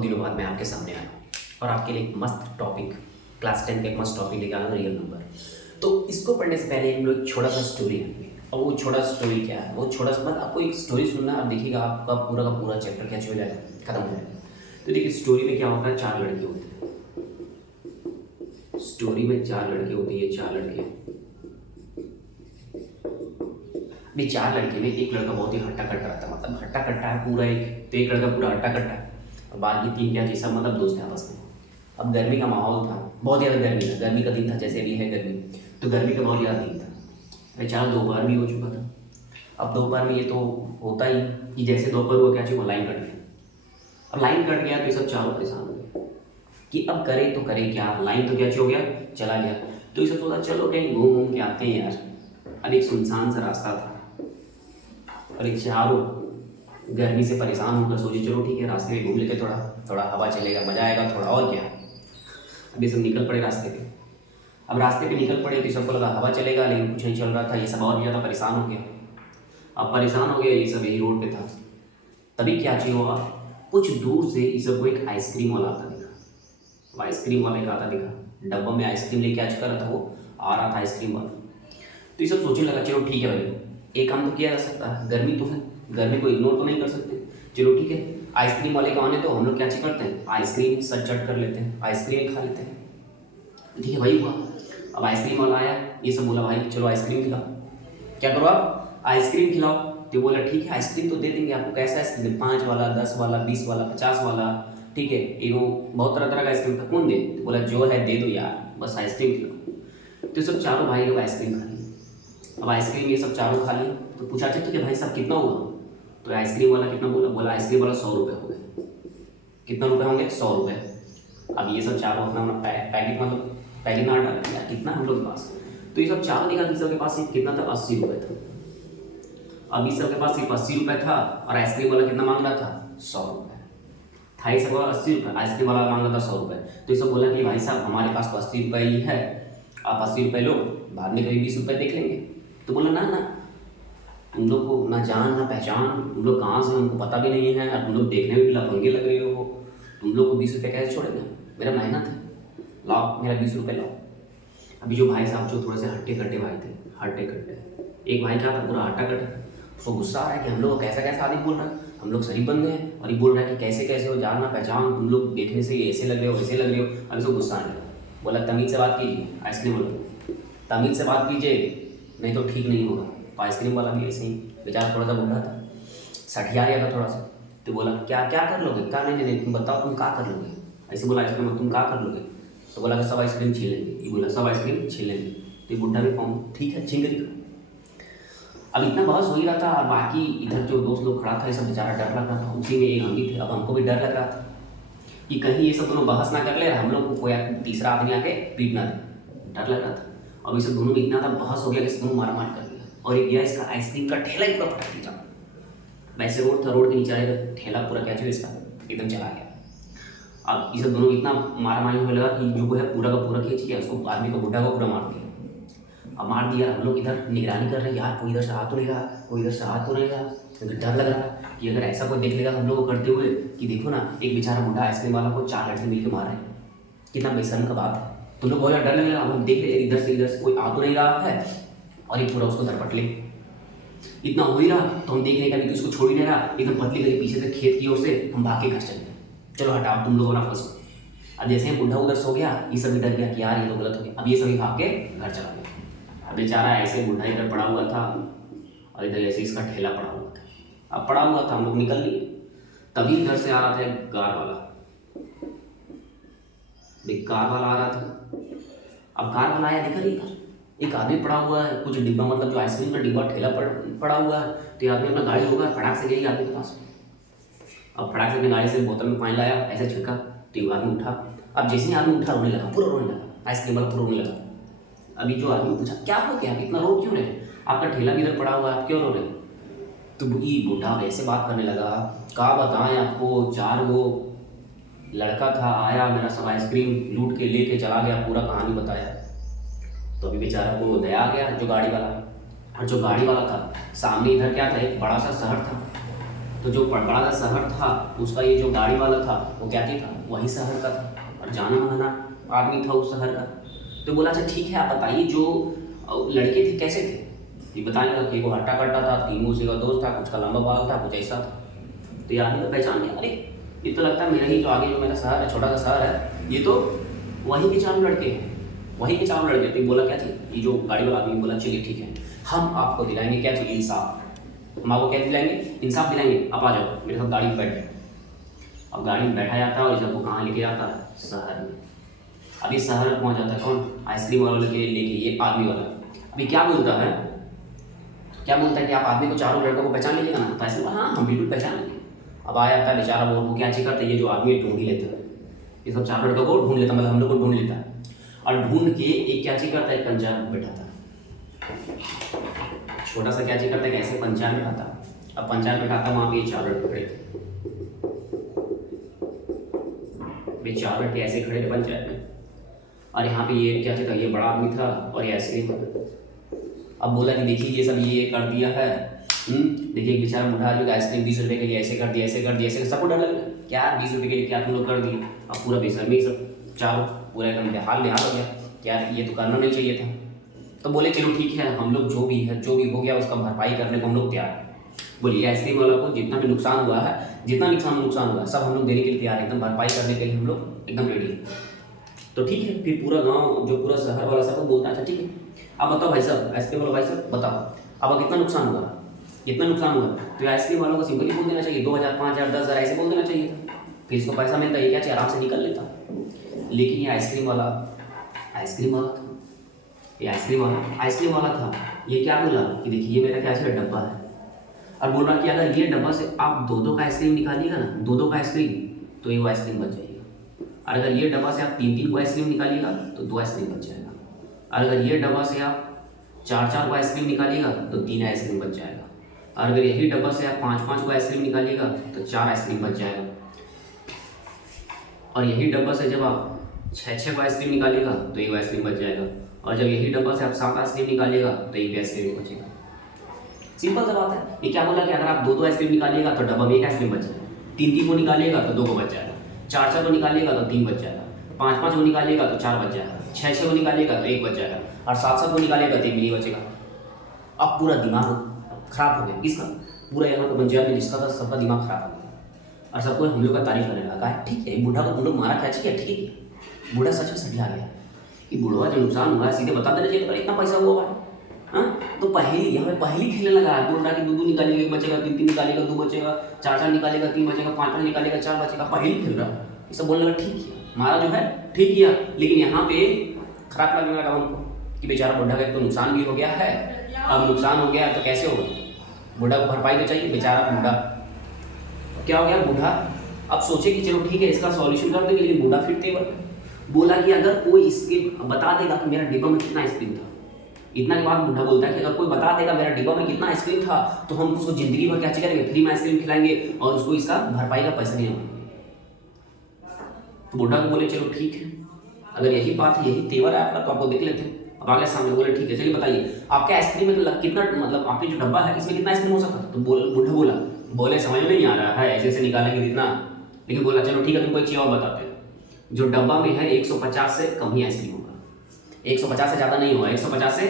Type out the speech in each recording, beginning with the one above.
दिनों बाद मैं आपके सामने आया हूँ और आपके लिए एक मस्त टॉपिक क्लास 10 का एक मस्त टॉपिक लेके आया हूँ, रियल नंबर। तो इसको पढ़ने से पहले हम लोग एक छोटा सा स्टोरी लेंगे। और वो छोटा स्टोरी क्या है, वो छोटा सा बस आपको एक स्टोरी सुनना, आप देखिएगा आपका पूरा का पूरा चैप्टर कैसे हो जाएगा, खत्म हो जाएगा। तो देखिए स्टोरी में क्या होता है, चार लड़के होते हैं। स्टोरी में चार लड़के होते हैं, ये चार लड़के। ये चार लड़के में एक लड़का बहुत ही हट्टा कट्टा रहता है, मतलब हट्टा कट्टा है पूरा एक, तो एक लड़का पूरा हट्टा कट्टा है और बाकी तीन क्या जैसा मतलब दोस्त है आपस में। अब गर्मी का माहौल था, बहुत ज़्यादा गर्मी था, गर्मी का दिन था, जैसे अभी है गर्मी, तो गर्मी का बहुत ज़्यादा दिन था। बेचारा दोपहर भी हो चुका था। अब दोपहर में ये तो होता ही कि जैसे दोपहर हुआ क्या चुका, लाइन कट गया। अब लाइन कट गया तो ये सब चारों परेशान हो गए कि अब करे तो करे क्या, लाइन तो क्या हो गया, चला गया। तो ये सब सोचा चलो कहीं घूम घूम के आते हैं यार। अब एक सुनसान सा रास्ता था और एक चारों गर्मी से परेशान होकर सोचे चलो ठीक है रास्ते में घूम लेते, थोड़ा थोड़ा हवा चलेगा, मजा आएगा थोड़ा, और क्या। अभी सब निकल पड़े रास्ते पे। अब रास्ते पे निकल पड़े तो सबको लगा हवा चलेगा, लेकिन कुछ नहीं चल रहा था। ये सब और ज़्यादा परेशान हो गया। अब परेशान हो गया, ये सब यही रोड पे था। तभी क्या चीज़ हुआ, कुछ दूर से इस सबको एक आइसक्रीम वाला आता दिखा। अब आइसक्रीम वाला एक आता दिखा, डब्बा में आइसक्रीम लेके आ चुका था, वो आ रहा था आइसक्रीम वाला। तो ये सब सोचने लगा चलो ठीक है भाई, एक काम तो किया जा सकता है, गर्मी तो है, गर्मी को इग्नोर तो नहीं कर सकते। चलो ठीक है, आइसक्रीम वाले को आने तो हम लोग क्या चीज़ करते हैं, आइसक्रीम सच चट कर लेते हैं, आइसक्रीम खा लेते हैं। ठीक है भाई हुआ। अब आइसक्रीम वाला आया, ये सब बोला भाई चलो आइसक्रीम खिलाओ, क्या करो आप आइसक्रीम खिलाओ। तो बोला ठीक है आइसक्रीम तो दे देंगे आपको, कैसा आइसक्रीम, 5 वाला, 10 वाला, 20 वाला, 50 वाला, ठीक है एक बहुत तरह तरह का आइसक्रीम था, कौन दे। तो बोला जो है दे दो यार, बस आइसक्रीम खिलाओ। तो सब चारों भाई लोग आइसक्रीम खा लिए। अब आइसक्रीम ये सब चारों खा लिए तो पूछा अच्छा ठीक है भाई साहब कितना हुआ। तो आइसक्रीम वाला कितना बोला, बोला आइसक्रीम वाला 100 रुपये हो गए। कितना रुपये होंगे, 100 रुपये। अब ये सब चारों अपना अपना पैकेट मतलब पैकेट में डाल दिया, कितना हम लोग के पास। तो ये सब चारों देखा कि सबके पास सिर्फ कितना था, 80 रुपये था। अब इस सबके पास सिर्फ 80 रुपये था और आइसक्रीम वाला कितना मांग रहा था, 100 रुपये था। ये सब 80 रुपये, आइसक्रीम वाला मांग रहा था 100 रुपये। तो ये सब बोला कि भाई साहब हमारे पास तो 80 रुपये ही है, आप 80 रुपये लो, बाद में कभी 20 रुपये देख लेंगे। तो बोला ना ना, तुम लोग को ना जान ना पहचान, तुम लोग कहाँ से हमको पता भी नहीं है, और तुम लोग देखने में भी लफंगे लग रहे हो, तुम लोग को 20 रुपये कैसे छोड़ेंगे, मेरा मेहनत है, लाओ मेरा 20 रुपये लाओ। अभी जो भाई साहब जो थोड़े से हट्टे कट्टे भाई थे, हट्टे कट्टे, एक भाई क्या था पूरा हट्टा कट्टा, उसको गुस्सा आ रहा है कि हम लोग कैसा कैसा आदमी बोल रहा है, हम लोग शरीफ बंदे हैं, और ये बोल रहा है कि कैसे कैसे हो, जान ना पहचान, तुम लोग देखने से ये ऐसे लग रहे हो वैसे लग रहे हो। अब इसको गुस्सा आने लगा, बोला तमीज़ से बात कीजिए, आइसक्रीम वाला तमीज़ से बात कीजिए, नहीं तो ठीक नहीं होगा। तो आइसक्रीम वाला भी ऐसे ही बेचारा थोड़ा सा बुढ़ा था, सठिया गया था थोड़ा सा। तो बोला क्या क्या कर लोगे, क्या नहीं नहीं तुम बताओ तुम क्या कर लोगे, ऐसे बोला आइसक्रीम तुम क्या कर लोगे। तो बोला कि सब आइसक्रीम छीन लेंगे, ये बोला सब आइसक्रीम छीन लेंगे। तो ये बुढ़ा भी फॉर्म ठीक है छीन के दिखा। अब इतना बहस हो ही रहा था और बाकी इधर जो दोस्त लोग खड़ा था ये सब बेचारा डर लग रहा था, उसी में एक हम भी थे। अब हमको भी डर लग रहा था कि कहीं ये सब दोनों बहस ना कर ले, हम लोग को कोई तीसरा आदमी आके पीट ना दे, डर लग रहा था। अब ये सब दोनों में इतना था बहस हो गया कि दोनों मार मार कर दिया, और एक गया इसका आइसक्रीम का ठेला ही पूरा पटक दिया। वैसे रोड था, रोड के नीचे आएगा ठेला पूरा क्या चाहिए इसका एकदम चला गया। अब ये सब दोनों इतना मारा मारी होने लगा कि जो है पूरा का पूरा खींच गया, उसको आदमी को बुढ़ा को पूरा मार दिया। अब मार दिया, हम लोग इधर निगरानी कर रहे हैं यार, कोई इधर से आ तो नहीं रहा, कोई इधर से आ तो नहीं रहा, क्योंकि डर लग रहा कि अगर ऐसा कोई देख लेगा हम लोग को करते हुए कि देखो ना एक बेचारा बुढ़ा आइसक्रीम वाला को 4 लड़के मिल के मार रहे हैं, कितना बेशर्म का बात है। तुम लोग बहुत ज़्यादा डर लगेगा, हम देख रहे इधर से कोई आ तो नहीं रहा है, और एक पूरा उसको धरपट ले। इतना हो ही रहा तो हम देख रहे कि उसको छोड़ ही नहीं रहा, एकदम पतली करके पीछे से खेत की ओर से हम भाग के घर चले गए, चलो हटाओ तुम लोग ना फंसो। अब जैसे ही बुढ़ा उधर सो गया, ये सभी डर गया कि यार ये तो गलत हो गया। अब ये सभी भाग के घर चला गया। अब बेचारा ऐसे बुढ़ा इधर पड़ा हुआ था और इधर ऐसे इसका ठेला पड़ा हुआ था। अब पड़ा हुआ था, हम लोग निकल लिए, तभी इधर से आ रहा था एक कार वाला, कार वाला आ रहा था। अब कार वाला आया, देखा नहीं एक आदमी पड़ा हुआ है, कुछ डिब्बा मतलब जो आइसक्रीम का डिब्बा ठेला पड़ा हुआ है। तो ये आदमी अपना गाड़ी होगा, फटाक से गई आदमी के पास। अब फटाक से अपनी गाड़ी से बोतल में पानी लाया, ऐसे छिड़का, तो आदमी उठा। अब जैसे ही आदमी उठा रोने लगा, पूरा रोने लगा, आइसक्रीम वाला पूरा रोने लगा। अभी जो आदमी पूछा क्या हो गया, इतना रो क्यों रहे, आपका ठेला भी इधर पड़ा हुआ है, आप क्यों रो रहे। तो ये बूढ़ा ऐसे बात करने लगा, क्या बताएं आपको, 4 वो लड़का था आया, मेरा सब आइसक्रीम लूट के लेके चला गया, पूरा कहानी बताया। तो अभी बेचारा को दया आ गया जो गाड़ी वाला, और जो गाड़ी वाला था सामने इधर क्या था, एक बड़ा सा शहर था। तो तो जो बड़ा सा शहर था उसका ये जो गाड़ी वाला था वो क्या था, वही शहर का था और जाना माना आदमी था उस शहर का। तो बोला अच्छा ठीक है, आप बताइए जो लड़के थे कैसे थे, ये बताएंगे कि वो हट्टा कट्टा था, तीनों उसी का दोस्त था, कुछ का लंबा बाल था, कुछ ऐसा था। तो ये आदमी तो पहचान गया, अरे ये तो लगता है मेरा ही जो आगे जो मेरा शहर है, छोटा सा शहर है, ये तो वहीं के चारों लड़के हैं, वहीं के चारों लड़के थे। बोला क्या चाहिए, ये जो गाड़ी वाला आदमी बोला चलिए ठीक है, हम आपको दिलाएंगे क्या चाहिए, इंसाफ। हम आपको क्या दिलाएंगे, इंसाफ दिलाएंगे, आप आ जाओ मेरे साथ गाड़ी में बैठ जाओ। अब गाड़ी में बैठा जाता है और जब वो कहाँ लेके जाता है, शहर में। अभी शहर में पहुँच जाता है कौन, आइसक्रीम वाला लेके ये आदमी वाला। अभी क्या बोलता है, क्या बोलता है कि आप आदमी को, चारों लड़कों को पहचान लीजिएगा ना, तो ऐसे हाँ हम बिल्कुल पहचान लेंगे। अब आ जाता है बेचारा, वो क्या चीज करता है, ये जो आदमी ढूंढ ही लेता है, ये सब चारों लड़कों को ढूंढ लेता, मतलब हम लोग को ढूंढ लेता है। और ढूंढ के एक क्या चीज करता है, एक पंचायत में बैठाता है, छोटा सा क्या चीज करता है कि ऐसे पंचायत में बैठाता है। अब पंचायत में बैठाता है, वहाँ पे ये चार लड़के खड़े थे, चार लड़के ऐसे खड़े थे पंचायत में। और यहाँ पे ये क्या चीज था, ये बड़ा आदमी था और ये आइसक्रीम। अब बोला कि देखिए ये सब ये कर दिया है, देखिए एक बेचारा बूढ़ा आदमी का आइसक्रीम 20 रुपये के लिए ऐसे कर दिया, ऐसे कर दिया, ऐसे सबको डर लग गया, क्या 20 रुपये के लिए क्या तुम लोग कर दिए। अब पूरा बेशर्मी सब चारों पूरा एकदम बेहाल हो गया, क्या ये तो करना नहीं चाहिए था। तो बोले चलो ठीक है, हम लोग जो भी है, जो भी हो गया उसका भरपाई करने को हम लोग तैयार हैं। बोलिए आइसक्रीम वाला को जितना भी नुकसान हुआ है, जितना नुकसान हुआ है, सब हम लोग देने के लिए तैयार है, एकदम भरपाई करने के लिए हम लोग एकदम रेडी हैं। तो ठीक है, फिर पूरा गाँव जो पूरा शहर वाला सब बोलता है अच्छा ठीक है, आप बताओ भाई साहब, आइसक्रीम वाला भाई साहब बताओ अब कितना नुकसान हुआ, कितना नुकसान हुआ। तो आइसक्रीम वालों को सिंपली बोल देना चाहिए 2000, 5000, 10,000 ऐसे बोल देना चाहिए था, फिर इसको पैसा मिलता, ये क्या चाहिए आराम से निकल लेता। लेकिन ये आइसक्रीम वाला था, ये आइसक्रीम वाला था, ये क्या बोला कि देखिए ये मेरा क्या चाहिए डब्बा है, और बोल रहा कि अगर ये डब्बा से आप 2-2 का आइसक्रीम निकालिएगा ना, 2-2 का आइसक्रीम, तो ये वो आइसक्रीम बच जाएगी। और अगर ये डब्बा से आप 3-3 को आइसक्रीम निकालिएगा तो 2 आइसक्रीम बच जाएगा। और अगर ये डब्बा से आप 4-4 को आइसक्रीम निकालिएगा तो 3 आइसक्रीम बच जाएगा। और अगर यही डब्बा से आप 5-5 को आइसक्रीम निकालिएगा तो 4 आइसक्रीम बच जाएगा। और यही डब्बा से जब आप 6-6 को आइसक्रीम निकालिएगा तो 1 आइसक्रीम बच जाएगा। और जब यही डब्बा से आप 7 आइसक्रीम निकालिएगा तो 1 आइसक्रीम बचेगा। सिंपल सा बात है। ये क्या बोला कि अगर आप 2-2 आइसक्रीम निकालिएगा तो डब्बा में 1 आइसक्रीम बच जाएगा, 3-3 को निकालिएगा तो 2 को बच जाएगा, 4-4 को निकालिएगा तो 3 बच जाएगा, 5-5 को निकालिएगा तो 4 बच जाएगा, 6-6 को निकालिएगा तो 1 बच जाएगा, और 7-7 को निकालिएगा तो 1 नहीं बचेगा। अब पूरा दिमाग खराब हो गया किसका, पूरा यहाँ पे पंजाब में जिसका था सबका दिमाग खराब हो गया। और सबको हम लोग का तारीफ करने लगा है, ठीक है बूढ़ा को तुम लोग मारा क्या चाहिए, ठीक है बूढ़ा सच में सटिया गया कि बूढ़ा जो नुकसान हुआ है सीधे बता देना चाहिए, पर इतना पैसा हुआ है। हाँ तो पहली यहाँ पे पहली खेलने लगा है, बोल रहा है कि 2-2 निकालेगा 1 बचेगा, 3-3 निकालेगा 2 बचेगा, 4-4 निकालेगा 3 बचेगा, 5-5 निकालेगा 4 बचेगा, पहली खेल रहा है। ये सब बोलने लगा ठीक किया, हमारा जो है ठीक किया। लेकिन यहाँ पे खराब लगने लगा हमको कि बेचारा बुढ़ा का एक तो नुकसान भी हो गया है, अब नुकसान हो गया तो कैसे होगा, बूढ़ा को भरपाई तो चाहिए। बेचारा बूढ़ा क्या हो गया, बूढ़ा अब सोचे कि चलो ठीक है इसका सॉल्यूशन कर देंगे, लेकिन बूढ़ा फिर तेवर बोला कि अगर कोई इसके बता देगा कि मेरा डिब्बा में कितना आइसक्रीम था। इतना के बाद बूढ़ा बोलता है कि अगर कोई बता देगा मेरा डिब्बा में कितना आइसक्रीम था तो हम उसको जिंदगी भर क्या करेंगे, फ्री में आइसक्रीम खिलाएंगे और उसको इसका भरपाई का पैसा नहीं मांगेंगे। तो बूढ़ा को बोले चलो ठीक है, अगर यही बात है, यही तेवर है आपका, तो आपको देख लेते हैं। अब आगे सामने बोले ठीक है चलिए बताइए आपके आइसक्रीम में तो कितना, मतलब आपके जो डब्बा है इसमें कितना आइसक्रीम हो सकता है। तो बूढ़ा बोले समझ में नहीं आ रहा है, ऐसे निकालेंगे इतना, लेकिन बोला चलो ठीक है तुमको एक चीज और बताते हैं, जो डब्बा में है 150 से कम ही आइसक्रीम होगा, 150 से ज़्यादा नहीं होगा, 150 से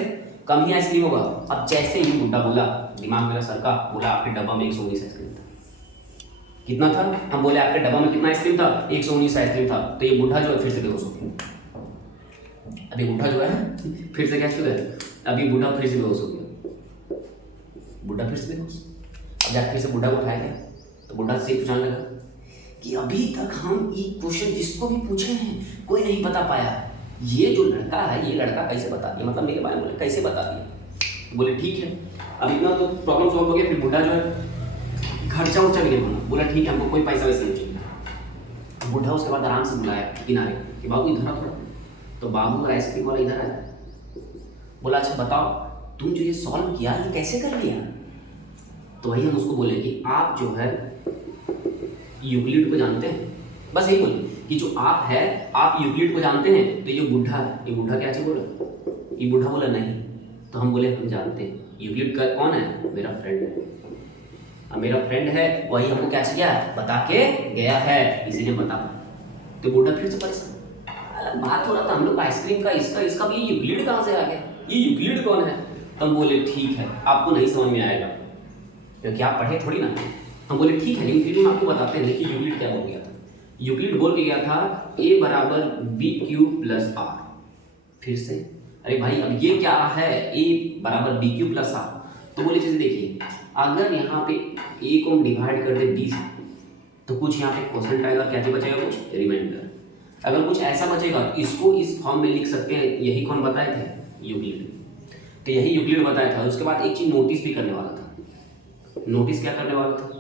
कम ही आइसक्रीम होगा। अब जैसे ही बूढ़ा बोला, दिमाग मेरा सरका, बोला आपके डब्बा में 119 आइसक्रीम था। कितना था, हम बोले आपके डब्बा में कितना आइसक्रीम था, 119 आइसक्रीम था। तो ये बूढ़ा जो है फिर से बेहोश हो गया। अभी बूढ़ा जो है फिर से क्या चुका है, अभी बूढ़ा फिर से बेहोश हो गया, बूढ़ा फिर से बेहोश। अब जाकर फिर से बूढ़ा को उठाया गया तो बूढ़ा से पूछने लगा कि अभी तक हम एक क्वेश्चन जिसको भी पूछे हैं कोई नहीं बता पाया, ये जो लड़का है ये लड़का कैसे बता दिया, मतलब मेरे बारे में बोले कैसे बता दिया। बोले ठीक है, अब इतना तो प्रॉब्लम सॉल्व हो गया। फिर बूढ़ा जो है खर्चा उर्चा भी नहीं बोला, बोला ठीक है हमको कोई पैसा वैसे नहीं चाहिए। बूढ़ा उसके बाद आराम से बुलाया किनारे कि बाबू इधर आओ थोड़ा। तो बाबू का आइसक्रीम वाला इधर आया, बोला अच्छा बताओ तुम जो ये सॉल्व किया ये कैसे कर लिया। तो वही हम उसको बोले कि आप जो है यूक्लिड को जानते हैं, बस यही बोले कि जो आप है आप यूक्लिड को जानते हैं। तो ये बूढ़ा है, ये बूढ़ा क्या चीज बोला, ये बूढ़ा बोला नहीं। तो हम बोले हम जानते हैं, यूक्लिड का कौन है, मेरा फ्रेंड है। अब मेरा फ्रेंड है वही हमको क्या किया बता के गया है, इसीलिए बता। तो बुढ़ा फिर से परेशान, अरे बात हो रहा था हम लोग आइसक्रीम का, इसका इसका भी यूक्लिड कहाँ से आ गया, ये यूक्लिड कौन है। तो हम बोले ठीक है आपको नहीं समझ में आएगा क्योंकि आप पढ़े थोड़ी ना। हम बोले ठीक है लेकिन फिर हम आपको बताते हैं देखिए यूक्लिड क्या बोल गया था। यूक्लिड बोल के गया था a बराबर बी क्यूब प्लस आर। फिर से अरे भाई अब ये क्या है, a बराबर बी क्यूब प्लस आर। तो बोले चीज़ देखिए अगर यहाँ पे a को हम डिवाइड कर दे b से तो कुछ यहाँ पे क्वेश्चन आएगा, क्या चीज बचेगा, कुछ रिमाइंडर। अगर कुछ ऐसा बचेगा इसको इस फॉर्म में लिख सकते हैं, यही कौन बताए थे, यूक्लिड। तो यही यूक्लिड बताया था। उसके बाद एक चीज नोटिस भी करने वाला था। नोटिस क्या करने वाला था,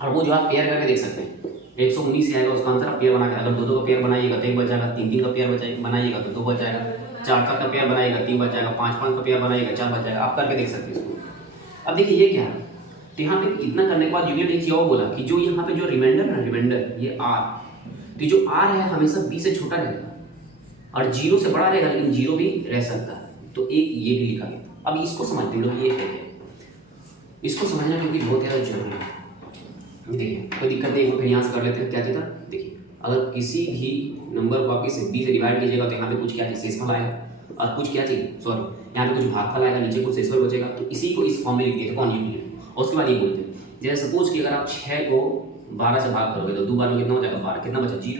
और वो जो आप पेयर करके देख सकते हैं 119 से आएगा उसका आंसर आप पेयर बना के, अगर दो दो का पेयर बनाइएगा तो एक बच जाएगा, तीन तीन का पेयर बनाइएगा तो दो बच जाएगा, चार चार का पेयर बनाइएगा तीन बच जाएगा, पाँच पाँच का पेयर बनाइएगा चार बच जाएगा। आप करके देख सकते हैं इसको। अब देखिए ये क्या है, तो यहाँ पे इतना करने के बाद यूक्लिड एक चीज और बोला कि जो यहाँ पे जो रिमाइंडर है, रिमाइंडर ये आर, तो जो आर है हमेशा बी से छोटा रहेगा और जीरो से बड़ा रहेगा, लेकिन जीरो भी रह सकता है। तो एक ये भी लिखा गया। अब इसको समझते हैं लोग, ये है इसको समझना क्योंकि बहुत ज़्यादा जरूरी है। देखिए कोई दिक्कत नहीं, फिर यहाँ से कर लेते हैं। क्या था देखिए, अगर किसी भी नंबर को आप इसे बी से डिवाइड कीजिएगा तो यहाँ पे कुछ क्या चीज़ शेषफल आएगा और कुछ क्या चीज़ सॉरी यहाँ पे कुछ भागफल आएगा, नीचे कुछ शेषफल बचेगा। तो इसी को इस फॉर्म में लिख दिए थे कौन, यूक्लिड। और उसके बाद ये बोलते हैं जैसे सपोज कि अगर आप 6 को 12 से भाग करोगे तो 2 बार में कितना हो जाएगा 12, कितना बचा 0।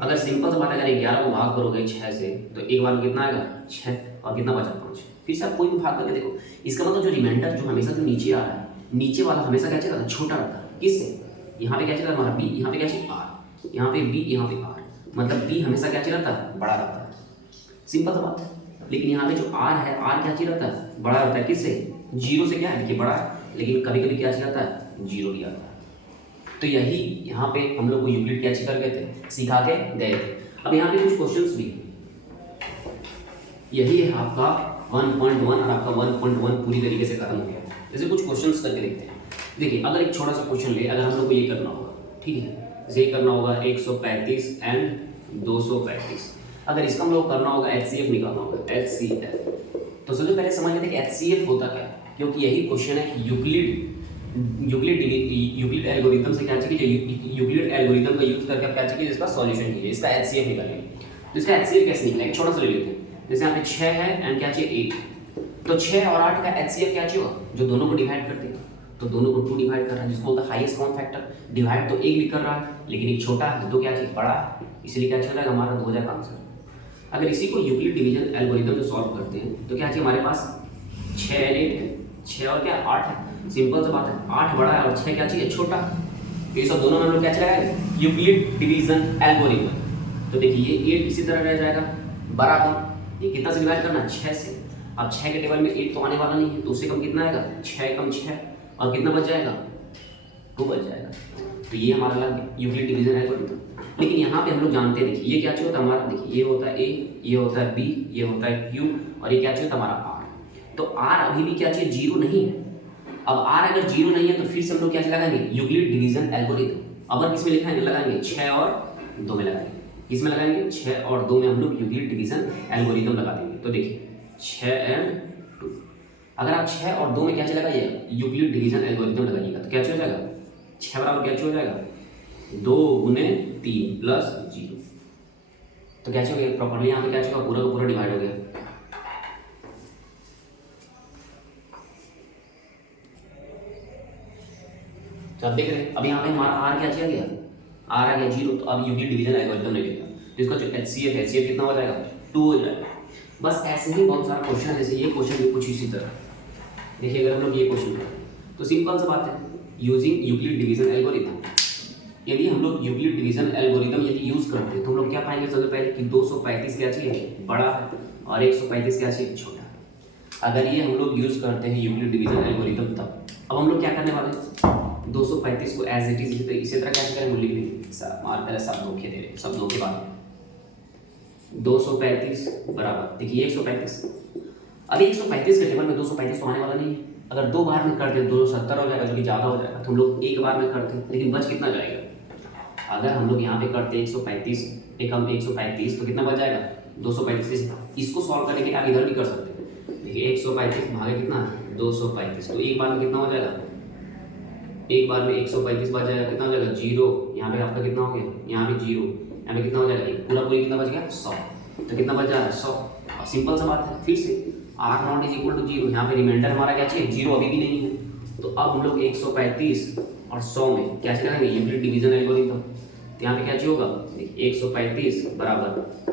अगर सिंपल सा बात है, अगर 11 को भाग करोगे 6 से तो एक बार में कितना आएगा 6 और कितना बचा 5। फिर से आप कोई भी भाग करके देखो, इसका मतलब जो रिमाइंडर जो हमेशा जो नीचे आ रहा है, नीचे वाला हमेशा क्या चलता है, छोटा रहता है। किससे, यहाँ पे क्या चला हमारा बी, यहाँ पे क्या चाहिए आर, यहाँ पे बी यहाँ पे आर, मतलब बी हमेशा क्या चीज रहता है, बड़ा रहता है। सिंपल सा बात है। लेकिन यहाँ पे जो आर है, आर क्या चीज रहता है, बड़ा रहता है। किससे, जीरो से क्या है, देखिए बड़ा है, लेकिन कभी कभी क्या चीज आता है, जीरो भी आता है। तो यही यहाँ पे हम लोग को यूक्लिड क्या चीज कर गए थे, सिखा के गए थे। अब यहाँ पे कुछ क्वेश्चंस भी, यही है आपका 1.1 और आपका 1.1 पूरी तरीके से खत्म हो गया। जैसे कुछ क्वेश्चंस करके देखते हैं। देखिए अगर एक छोटा सा क्वेश्चन ले, अगर हम लोग को ये करना होगा, ठीक है, जैसे ये करना होगा 135 एंड 235। अगर इसका हम लोग करना होगा HCF निकालना होगा, HCF। तो सबसे पहले समझ लेते हैं कि HCF होता क्या है, क्योंकि यही क्वेश्चन है कि यूक्लिड एल्गोरिथम से क्या चाहिए, यूक्लिड एल्गोरिथम का यूज करके क्या चाहिए, इसका सॉल्यूशन कीजिए, इसका HCF निकालिए। तो इसका HCF कैसे निकलेगा, एक छोटा सा ले लेते हैं। जैसे यहाँ पे 6 है एंड क्या चाहिए 8, तो 6 और 8 का HCF क्या चाहिए, जो दोनों को डिवाइड करते हैं। तो दोनों को 2 डिवाइड कर रहा है, जिसको बोलता है हाईएस्ट कॉमन फैक्टर। डिवाइड तो एक भी कर रहा है, लेकिन एक छोटा है तो क्या चीज बड़ा है, इसलिए क्या चल रहा है हमारा 2 हो जाएगा आंसर। अगर इसी को यूक्लिड डिवीजन एल्गोरिथम से सॉल्व करते हैं तो क्या चाहिए हमारे पास 6 और 8 है, 6 और क्या 8 है। सिंपल सी बात है, 8 बड़ा है और 6 क्या चाहिए, छोटा। तो ये सब दोनों में हम लोग क्या चलाएंगे, यूक्लिड डिवीजन एल्गोरिथम। तो देखिए ये 8 इसी तरह रह जाएगा बराबर, ये कितना से डिवाइड करना है, 6 से। अब 6 के टेबल में 8 तो आने वाला नहीं है, तो उससे कम कितना आएगा, 6 कम 6 और कितना बच जाएगा, 2 बच जाएगा। तो ये हमारा लग यूक्लिड डिवीजन एल्गोरिथम। लेकिन यहाँ पे हम लोग जानते हैं, देखिए ये क्या चाहिए होता है हमारा, देखिए ये होता है ए, ये होता है बी, ये होता है क्यू, और ये क्या चाहिए होता है हमारा आर। तो आर अभी भी क्या चाहिए, जीरो नहीं है। अब आर अगर जीरो नहीं है तो फिर से हम लोग क्या लगाएंगे, यूक्लिड डिवीजन एल्गोरिथम। अब किसमें लिखाएंगे, लगाएंगे 6 और 2 में लगाएंगे। किसमें लगाएंगे, 6 और 2 में हम लोग यूक्लिड डिवीजन एल्गोरिथम लगा देंगे। तो देखिए 6 एंड 2, अगर आप 6 और 2 में क्या लगाइएगा, यूक्लिड डिवीजन एल्गोरिथम लगाइएगा तो क्या हो जाएगा, 6 बराबर क्या हो जाएगा, 2 गुने 3 प्लस 0। तो क्या हो गया, प्रॉपर्ली यहाँ पे क्या होगा, पूरा का पूरा डिवाइड हो गया। तो आप देख रहे हैं, अब यहाँ पे हमारा आर क्या चाहिए गया, आर आ गया 0। तो अब यूक्लिड डिवीजन एल्गोरिथम ले लेगा, तो इसका जो HCF कितना हो जाएगा, 2 हो जाएगा। बस ऐसे ही बहुत सारा क्वेश्चन है, जैसे ये क्वेश्चन भी कुछ इसी तरह। देखिए अगर हम लोग ये क्वेश्चन करें तो सिंपल सा बात है, यूजिंग यूक्लिड डिवीजन एल्गोरिथम। यदि हम लोग यूक्लिड डिवीजन एल्गोरिथम यदि यूज करते हैं तो हम लोग क्या पाएंगे, सबसे पहले कि 235 क्या चाहिए, बड़ा है, और 135 क्या चाहिए, छोटा। अगर ये हम लोग यूज करते हैं यूक्लिड डिवीजन एल्गोरिथम, तब अब हम लोग क्या करने वाले हैं, 235 को एज इट इज इसी तरह क्या करेंगे, लिख देंगे सब धोखे दे रहे, सब धोखे बाद 235 बराबर, देखिए 135। अभी 135 के टेबल में 235 तो आने वाला नहीं है। अगर 2 बार में करते 270 हो जाएगा, जो कि ज़्यादा हो जाएगा। तो हम लोग 1 बार में करते हैं, लेकिन बच कितना जाएगा, अगर हम लोग यहाँ पे करते 135 एकम 135 तो कितना बच जाएगा, 235। इसको सॉल्व करने के लिए आप इधर भी कर सकते हैं। देखिए 135 भागे कितना, 235, तो एक बार में कितना हो जाएगा, एक बार में 135 बच जाएगा, कितना हो जाएगा 0, यहाँ पे आपका कितना हो गया, यहाँ पे 0, यहाँ पे कितना हो जाएगा, एक पूरा पूरी कितना बच गया 100, तो कितना बच जाएगा 100। अब सिंपल सा बात है, फिर से r naught is equal to 0, यहाँ पे रिमाइंडर हमारा क्या चाहिए 0 अभी भी नहीं है, तो अब हम लोग 135 और 100 में क्या करेंगे यूक्लिड डिवीजन एल्गोरिथम, तो यहाँ पे क्या चाहिए होगा 135 बराबर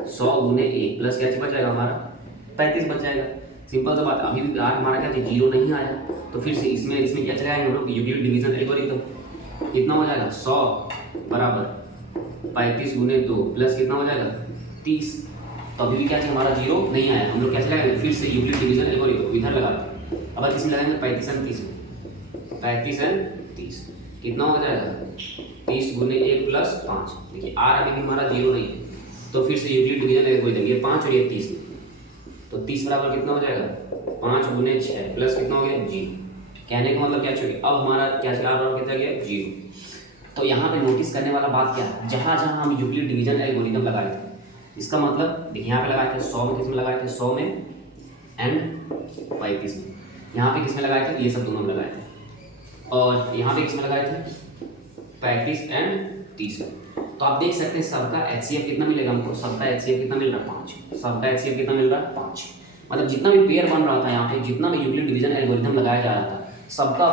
100 गुने 1 प्लस क्या बच जाएगा हमारा 35 बच जाएगा। सिंपल सा बात, अभी भी r हमारा क्या चाहिए 0 नहीं आया, तो फिर से इसमें क्या चलाएंगे हम लोग यूक्लिड डिवीजन एल्गोरिथम, कितना हो जाएगा 100 बराबर 35 गुने 2 प्लस कितना हो जाएगा 30, तो अभी भी क्या चाहिए हमारा 0 नहीं आया, हम लोग कैसे लगाएंगे फिर से यूक्लिड डिवीजन एल्गोरिथम इधर लगाते हैं। अब किसमें लगाएंगे 35 और 30 में, 35 और 30 कितना हो जाएगा 30 गुने 1 प्लस 5, देखिए r अभी भी हमारा 0 नहीं है, तो फिर से यूक्लिड डिवीजन एल्गोरिथम ये 5 और ये 30 में, तो 30 बराबर कितना हो जाएगा 5 गुने 6 प्लस कितना हो गया 0, कहने का मतलब क्या चाहिए अब हमारा क्या चाहिए r कितना गया 0। तो यहाँ पे नोटिस करने वाला बात क्या है, जहाँ जहाँ हम यूक्लिड डिवीजन एल्गोरिथम लगाए थे, इसका मतलब देखिए यहाँ पे लगाए थे 100 में, किसमें लगाए थे 100 में एंड 35 में, यहाँ पे किसमें लगाए थे ये सब दोनों में लगाए थे, और यहाँ पे किसमें लगाए थे 35 एंड 30 में। तो आप देख सकते हैं सबका HCF कितना मिलेगा हमको, सबका HCF कितना मिल रहा है 5, सबका HCF कितना मिल रहा है 5, मतलब जितना भी पेयर बन रहा था यहाँ पे, जितना भी यूक्लिड डिवीजन एल्गोरिथम लगाया जा रहा था, सबका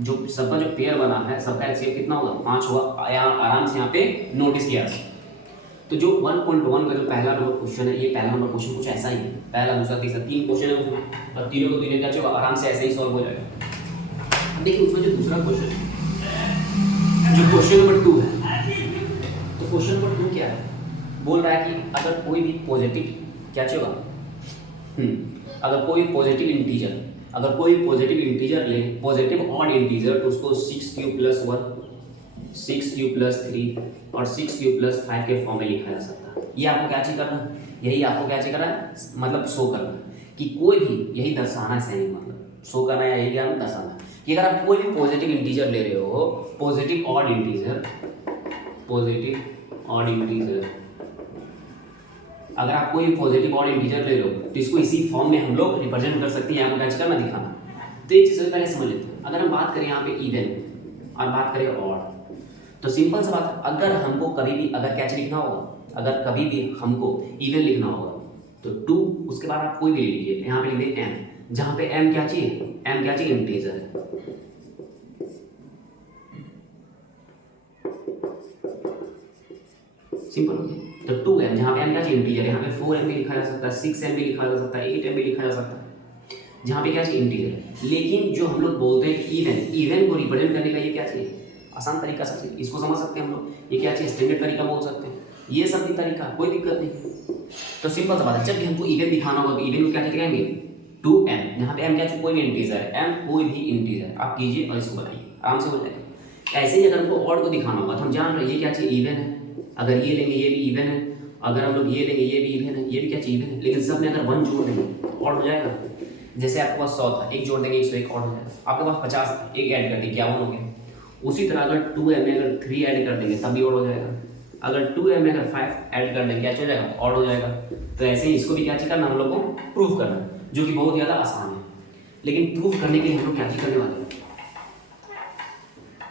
जो पेयर बना है सबका HCF कितना होगा 5 होगा, आराम से यहाँ पे नोटिस किया। तो जो 1.1 का जो पहला नंबर क्वेश्चन है, ये पहला नंबर क्वेश्चन कुछ ऐसा ही है, पहला दूसरा तीसरा 3 क्वेश्चन है उसमें, और तीनों को तीनों क्या होगा आराम से ऐसे ही सॉल्व हो जाएगा। देखिए उसमें जो दूसरा क्वेश्चन है, जो क्वेश्चन नंबर 2 है, तो क्वेश्चन नंबर 2 क्या है, बोल रहा है कि अगर कोई भी पॉजिटिव क्या चाहिए अगर कोई पॉजिटिव इंटीजर ले, पॉजिटिव ऑड इंटीजर, तो उसको 6 प्लस 1 6 प्लस 3 और 6 प्लस 5 के फॉर्म में लिखा जा सकता है। ये आपको क्या चाहिए करना है, यही आपको क्या चाहिए करना है, मतलब शो करना है कि कोई भी, यही दर्शाना है सही, मतलब शो करना है, यही क्या दर्शाना है कि अगर आप कोई भी पॉजिटिव इंटीजर ले रहे हो, पॉजिटिव ऑड इंटीजर, अगर आप कोई पॉजिटिव ऑड इंटीजर ले रहे हो, तो इसको इसी फॉर्म में हम लोग रिप्रेजेंट कर सकते हैं, आपको क्या करना दिखाना। तो एक चीज़ पहले समझ लेते हैं, अगर हम बात करें यहाँ पे इवन और बात करें ऑड, तो सिंपल सा बात है, अगर हमको कभी भी अगर कैच लिखना होगा, अगर कभी भी हमको इवन लिखना होगा, तो 2 उसके बाद आप कोई भी ले लीजिए, यहाँ पे लिख दें m, जहाँ पे m क्या चाहिए इंटीजर है, सिंपल हो गया। तो 2m जहाँ पे m क्या चाहिए इंटीजर, यहाँ पे 4m भी लिखा जा सकता है, 6m भी लिखा जा सकता है, 8m भी लिखा जा सकता है, जहाँ पे क्या चाहिए इंटीजर। लेकिन जो हम लोग बोलते हैं कि इवन को रिप्रेजेंट करने का ये क्या चाहिए आसान तरीका, सबसे इसको समझ सकते हैं हम लोग, ये क्या चाहिए स्टैंडर्ड तरीका बोल सकते हैं, ये सब भी तरीका कोई दिक्कत नहीं। तो सिंपल सा बात है, जब भी हमको इवन दिखाना होगा तो इवन को क्या लिखेंगे 2m, यहाँ पे m क्या चाहिए कोई भी इंटीजर है, m कोई भी इंटीजर आप कीजिए और इसको बताइए, आराम से हो जाएगा। ऐसे ही अगर हमको ऑड को दिखाना होगा तो हम जान रहे हैं ये क्या चाहिए इवन है, अगर ये लेंगे ये भी इवन है, अगर हम लोग ये लेंगे ये भी इवन है, ये भी क्या चाहिए इवन है, लेकिन सब में अगर 1 जोड़ देंगे ऑड हो जाएगा। जैसे आपके पास 100 था, एक जोड़ देंगे 101 ऑड हो जाएगा, आपके पास 50 एक ऐड कर दिए 51 हो गया। उसी तरह अगर 2m में अगर 3 ऐड कर देंगे तब भी ऑड हो जाएगा, अगर 2m में अगर 5 ऐड कर देंगे क्या हो जाएगा ऑड हो जाएगा। तो ऐसे ही इसको भी क्या करना हम लोग को प्रूफ करना है, जो कि बहुत ज़्यादा आसान है। लेकिन प्रूफ करने के लिए हम लोग क्या करने वाले हैं,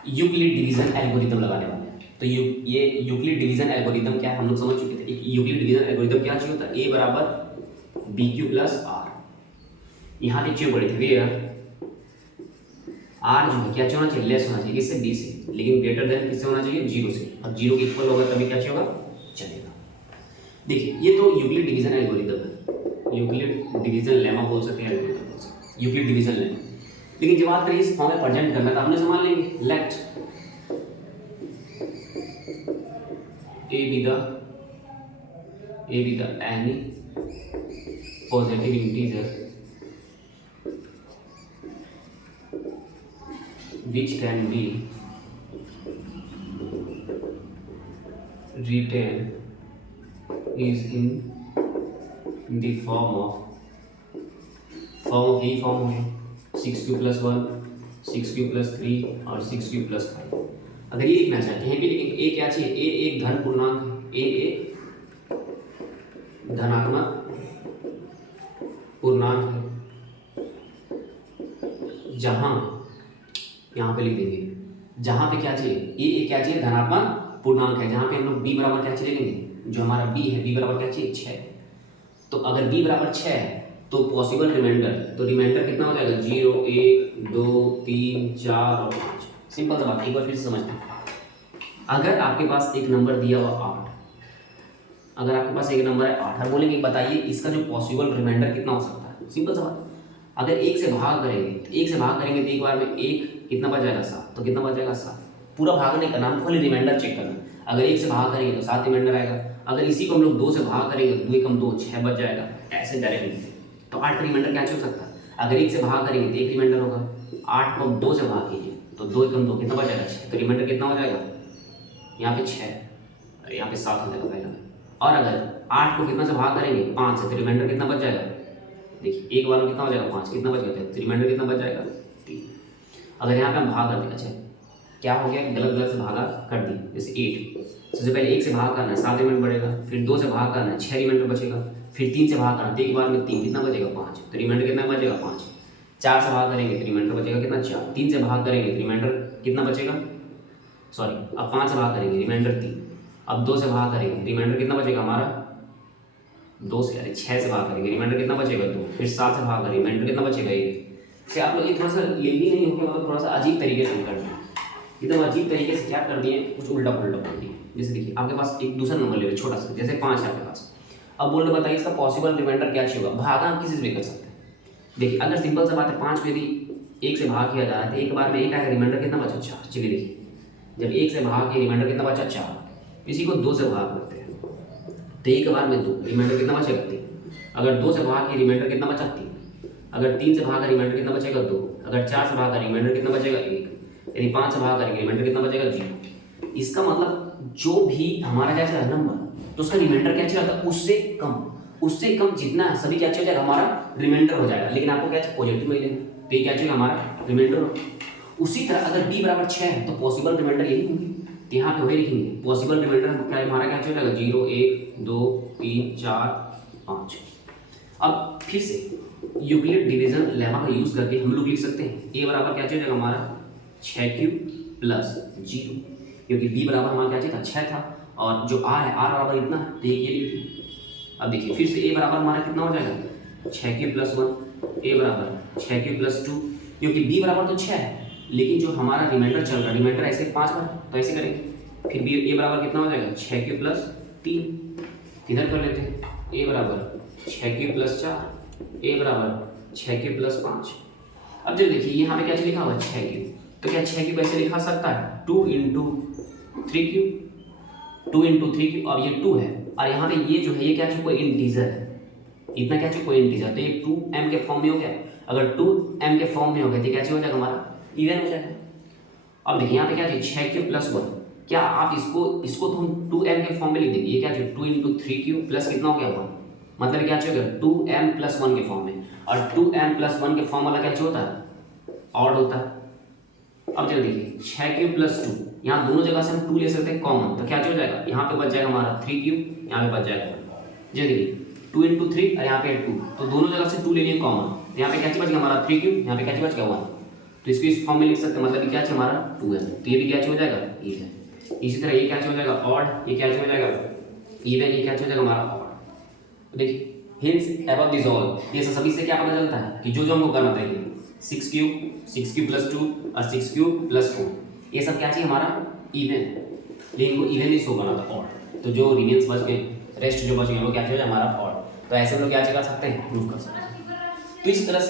यूक्लिड डिवीजन एल्गोरिथम लगाने वाले हैं। तो ये यूक्लिड डिवीजन एल्गोरिथम क्या है हम लोग समझ चुके थे। एक यूक्लिड डिवीजन एल्गोरिथम क्या चाहिए होता है, a बराबर bq प्लस r, यहाँ पे क्यों पढ़े थे वेयर r जो है क्या होना चाहिए लेस होना चाहिए किससे b से, लेकिन ग्रेटर देन किससे होना चाहिए 0 से, अब 0 के इक्वल होगा तभी क्या होगा चलेगा। देखिए ये तो यूक्लिड डिवीजन एल्गोरिथम है, यूक्लिड डिवीजन लेमा बोल सकते हैं, एल्गोरिथम बोल सकते हैं, यूक्लिड डिवीजन लेमा। लेकिन जब बात करें इस फॉर्म में प्रेजेंट करना तो हमने मान लेंगे late a be the any positive integer which can be written is in the form यही फॉर्म है 6q plus 1 6q plus 3 और 6q plus 5। अगर ये लिखना चाहते हैं भी लेकिन a क्या चाहिए, a एक धन पूर्णांक है, a एक धनात्मक पूर्णांक है, जहां यहाँ पे लिख देंगे जहाँ पे क्या चाहिए, ये क्या चाहिए, धनात्मक पूर्णांक है, जहाँ पे हम लोग b बराबर क्या चाहिए लेंगे, जो हमारा b है, b बराबर क्या चाहिए 6। तो अगर b बराबर 6 है तो पॉसिबल रिमाइंडर, तो रिमाइंडर कितना हो जाएगा 0 1 2 3 4 और 5। सिंपल सा बात, एक बार फिर से समझते हैं। अगर आपके पास एक नंबर दिया हुआ 8, अगर आपके पास एक नंबर है 8 और बोलेंगे बताइए इसका जो पॉसिबल रिमाइंडर कितना हो सकता है। सिंपल सा बात, अगर एक से भाग करेंगे तो एक से भाग करेंगे तो एक बार में एक कितना बच जाएगा 7, तो कितना बच जाएगा 7। पूरा भाग नहीं करना, हमको खाली रिमाइंडर चेक करना। अगर एक से भाग करेंगे तो 7 रिमाइंडर आएगा, अगर इसी को हम लोग 2 से भाग करेंगे तो 2 एकम 2 6 बच जाएगा, ऐसे डायरेक्ट। तो 8 का रिमाइंडर क्या हो सकता है, अगर एक से भाग करेंगे तो एक रिमाइंडर होगा, 8 को हम 2 से भाग कीजिए तो 2 एकम 2 कितना बच जाएगा 6, तो रिमाइंडर कितना हो जाएगा यहाँ पे 6, यहाँ पे 7 हो जाएगा पहला में। और अगर 8 को कितना से भाग करेंगे 5 से, तो रिमाइंडर कितना बच जाएगा, देखिए एक बार में कितना हो जाएगा 5, कितना बच गया, तो रिमाइंडर कितना बच जाएगा 3। अगर यहाँ पे हम भाग कर दें, अच्छा क्या हो गया, गलत गलत से भागा कर दिए, जैसे 8 सबसे पहले 1 से भाग करना है 7 रिमाइंडर बढ़ेगा, फिर 2 से भाग करना है 6 रिमाइंडर बचेगा, फिर 3 से भाग करना तो एक बार में 3 कितना बचेगा 5, तो रिमाइंडर कितना बचेगा 5। 4 से भाग करेंगे तो रिमाइंडर बचेगा कितना 4, 3 से भाग करेंगे तो रिमाइंडर कितना बचेगा, सॉरी अब 5 से भाग करेंगे रिमाइंडर 3, अब 2 से भाग करेंगे रिमाइंडर कितना बचेगा हमारा 2 से, अरे 6 से भाग करेंगे रिमाइंडर कितना बचेगा 2, फिर 7 से भाग करेंगे रिमाइंडर कितना बचेगा 1। से आप लोग ये थोड़ा सा लेंदी नहीं होगी, मतलब थोड़ा सा अजीब तरीके से कर दिए, एकदम अजीब तरीके से क्या कर दिए, कुछ उल्टा पुल्टा कर दिए। जैसे देखिए आपके पास एक दूसरा नंबर ले लो छोटा सा, जैसे 5 है आपके पास, अब बोल रहे बताइए इसका पॉसिबल रिमाइंडर क्या होगा, भागा हम किसी से भी कर सकते हैं। देखिए अगर सिंपल सा बात है 5 को यदि 1 से भाग किया जा रहा है तो एक बार में 1 आएगा, रिमाइंडर कितना बचा 4। चलिए देखिए जब 1 से भाग के रिमाइंडर कितना बचा 4, इसी को 2 से भाग करते हैं तो एक बार में 2, रिमाइंडर कितना बचेगा 3। अगर 2 से भाग के रिमाइंडर कितना बचा 3, अगर 3 से भाग का रिमाइंडर कितना बचेगा 2, अगर 4 से भाग का रिमाइंडर कितना बचेगा 1, यदि 5 से भाग करेंगे रिमाइंडर कितना बचेगा 0। इसका मतलब जो भी हमारा क्या चला नंबर, तो उसका रिमाइंडर क्या चला था उससे कम जितना है सभी क्या चलेगा हमारा रिमाइंडर हो जाएगा, लेकिन आपको क्या चाहिए पॉजिटिव में लेना, तो ये क्या चाहिए हमारा रिमाइंडर। उसी तरह अगर b बराबर 6 है तो पॉसिबल रिमाइंडर यही होंगे, तो यहाँ पे वही लिखेंगे पॉसिबल रिमाइंडर क्या हमारा क्या चल जाएगा 0 1 2 3 4 5। अब फिर से यूक्लिड डिवीजन लेमा का यूज करके हम लोग लिख सकते हैं a बराबर क्या चाहिए हमारा 6 प्लस 0, क्योंकि b बराबर हमारा क्या चाहिए था 6 था, और जो r है r बराबर इतना है, तो ये लिखिए। अब देखिए फिर से a बराबर हमारा कितना हो जाएगा 6 प्लस 1, a बराबर 6 प्लस 2, क्योंकि b बराबर तो 6 है, लेकिन जो हमारा रिमाइंडर चल रहा है रिमाइंडर ऐसे 5 बार, तो ऐसे करेंगे। फिर b a बराबर कितना हो जाएगा 6 प्लस 3, इधर कर लेते हैं a बराबर 6 प्लस 4, a बराबर 6 प्लस 5। अब जब देखिए यहाँ पे क्या लिखा हुआ 6, तो क्या 6 ऐसे लिखा सकता है 2 इंटू 3 और ये 2 है, और यहाँ पे ये जो है ये क्या चाहिए कोई इंटीजर है, इतना क्या चाहिए कोई इंटीजर, तो ये 2m के फॉर्म में हो गया। अगर 2m के फॉर्म में हो गया तो क्या चाहिए हो जाएगा हमारा इवन हो जाएगा। अब देखिए यहाँ पे क्या चाहिए 6 प्लस 1, क्या आप इसको तो हम 2m के फॉर्म में लिख देंगे, ये क्या चाहिए 2 इंटू 3 प्लस कितना हो गया 1, मतलब क्या चाहिए 2m प्लस 1 के फॉर्म में, और 2m प्लस 1 के फॉर्म वाला क्या होता है ऑड होता है। अब चलो देखिए 6 प्लस 2, यहाँ दोनों जगह से हम 2 ले सकते हैं कॉमन, तो क्या हो जाएगा यहाँ पे बच जाएगा हमारा 3, यहाँ पे बच जाएगा जी देखिए 2 इंटू 3 और यहाँ पे 2, तो दोनों जगह से 2 ले लिए कॉमन, तो यहाँ पे क्या बच गया हमारा 3, यहाँ पे क्या बच गया 1, तो इसको इस फॉर्म में लिख सकते हैं, मतलब क्या चाहिए हमारा 2 है, तो ये भी क्या हो जाएगा इवन। इसी तरह ये क्या हो जाएगा ऑड, ये क्या हो जाएगा इवन, ये क्या हो जाएगा हमारा ऑड। देखिए हिंस अबव दिस ऑल, ये सभी से क्या पता चलता है कि जो हमको करना चाहिए 6 प्लस 2 और 6 प्लस 4, ये सब क्या चाहिए हमारा इवन, लेकिन इनको इवन नहीं शो करना था ऑड, तो जो रिमेन्स बच गए रेस्ट जो बच गए वो क्या चाहिए हमारा ऑड, तो ऐसे हम लोग क्या कर सकते हैं प्रूव कर सकते हैं। तो इस तरह से